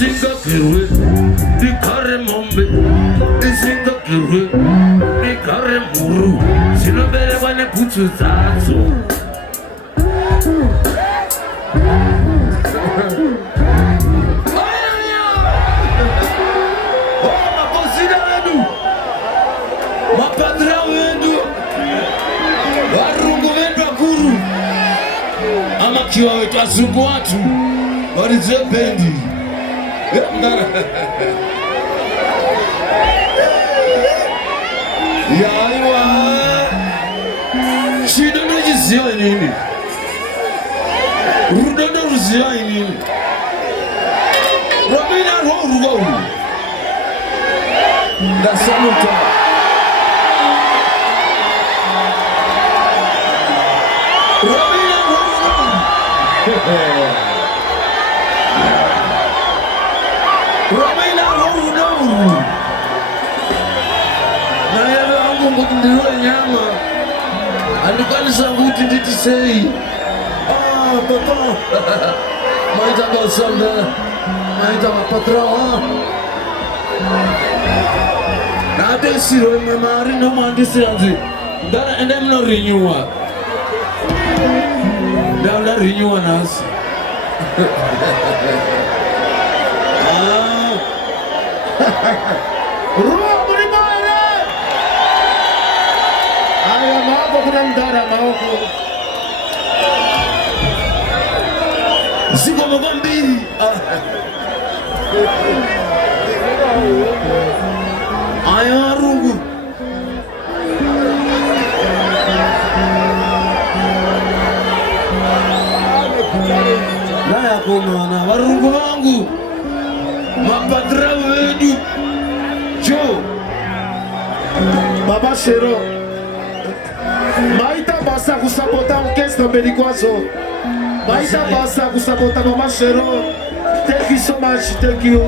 Isinga kirwe, dikare mombe. Isinga kirwe, dikare muru. Sinobere wane putu zazo. Mapozida wenu, mapadra wenu, warungu wenu akuru. Ama kiwa wetu azungu watu, warize bendi. Yaiwa Shidondo jizio nini Rudondo ruzio nini Robina roho Dasanuta Robina roho Robina roho na yale wangu mkindiriwa nyama alikani sanguti nditi sei papa maita basanda maita mapatra na desiro memari no mandisi anzi dara endem no renewa dara renewa nas kuna mdara maoko Zigo mbili aya rungu na yakona warungu wangu mapadra wedu Jo Baba Shero Maita basa kusapota orchestre Belikwazo. Maita basa kusapota Mama Shero. Thank you so much. Thank you.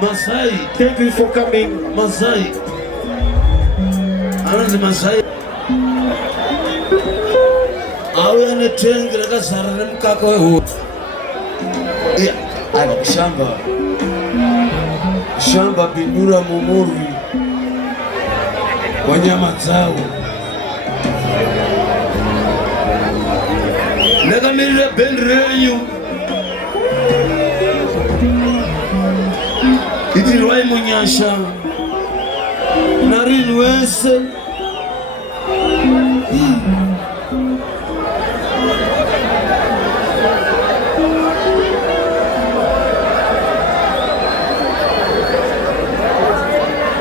Masai. Thank you for coming. Masai. Ananzi Masai. Awe anetengi laka sarane mkaka wewe. Ayo shamba. Shamba bindura mumuri. Wanyama zao. Nega mire benreyo Itirwai munyasha Nari nwese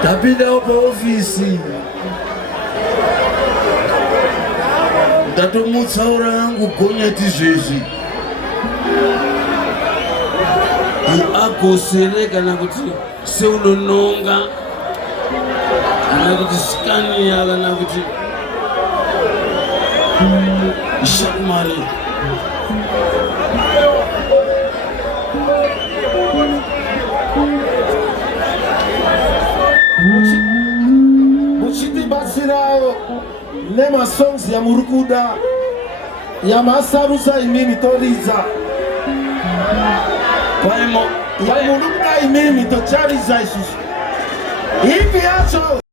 Tapida opa ofisi Tatomutsaura yangu gonya tizvezvi agosere kana kuti seunononga kana kuti skania kana kuti shamali Muchiti basirao Nema songs ya murukuda ya masarusa imini toriza Kwa imo ya murukuda imini to chariza isusu Hivi acho